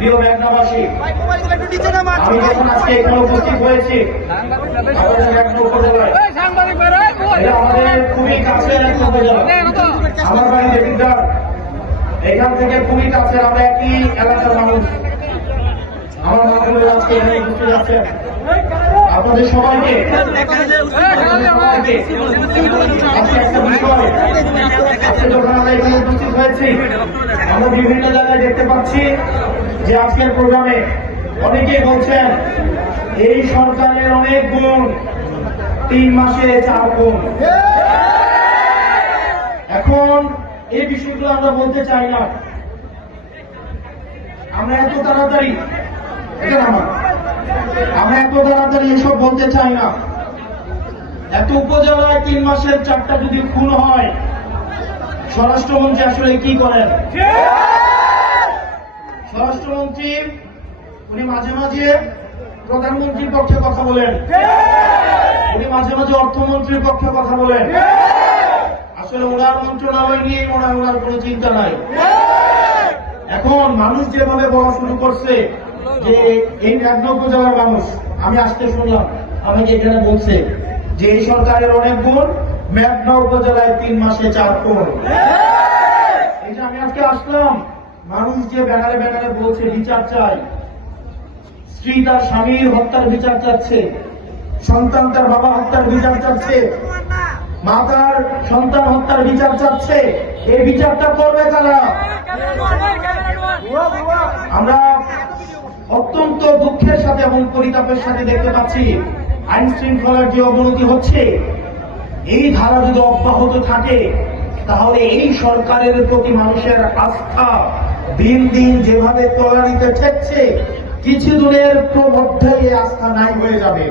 প্রিয় মেঘনাবাসী, আমি যখন আজকে এখানে উপস্থিত হয়েছি মেঘনা উপজেলায়, এটা আমাদের খুবই কাছের একটা উপজেলা। আমার বাড়ি দেবিদ্বার, এখান থেকে খুবই কাছের, আমরা একই এলাকার মানুষ। আমার মহাপুরের আজকে এখানে উপস্থিত আছেন। আপনাদের সবাইকে আজকে একটা বিষয়, আজকে যখন আমরা এখানে উপস্থিত হয়েছি, আমরা বিভিন্ন জায়গায় দেখতে পাচ্ছি যে আজকের প্রোগ্রামে অনেকেই বলছেন এই সরকারের অনেক গুণ, 3 মাসে 4 গুণ। এখন এই বিষয়গুলো আমরা বলতে চাই না, আমরা এত তাড়াতাড়ি এসব বলতে চাই না। এত উপজেলায় 3 মাসের 4টা যদি খুন হয়, স্বরাষ্ট্রমন্ত্রী আসলে কি করেন? স্বরাষ্ট্রমন্ত্রী উনি মাঝে মাঝে প্রধানমন্ত্রীর পক্ষে কথা বলেন, উনি মাঝে মাঝে অর্থমন্ত্রীর পক্ষে কথা বলেন। আসলে ওনার মন্ত্রণালয় নিয়ে ওনার কোনো চিন্তা নাই। এখন মানুষ যেভাবে বলা শুরু করছে যে এই মেঘনা উপজেলার মানুষ, আমি আজকে শুনলাম আমাকে এখানে বলছে যে এই সরকারের অনেক গুণ, মেঘনা উপজেলায় 3 মাসে 4 গুণ। এই যে আমি আজকে আসলাম, মানুষ যে ব্যানারে ব্যানারে বলছে বিচার চাই, স্ত্রী তার স্বামীর হত্যার বিচার চাচ্ছে, সন্তান তার বাবা হত্যার বিচার চাচ্ছে, মা তার সন্তান হত্যার বিচার চাচ্ছে, এই বিচারটা করবে কারা? আমরা অত্যন্ত দুঃখের সাথে এবং পরিতাপের সাথে দেখতে পাচ্ছি আইন শৃঙ্খলার যে অবনতি হচ্ছে, এই ধারা যদি অব্যাহত থাকে তাহলে এই সরকারের প্রতি মানুষের আস্থা দিন দিন যেভাবে তলানিতে ঠেকছে, কিছু দূরের মধ্যে এই আস্থা নাই হয়ে যাবে।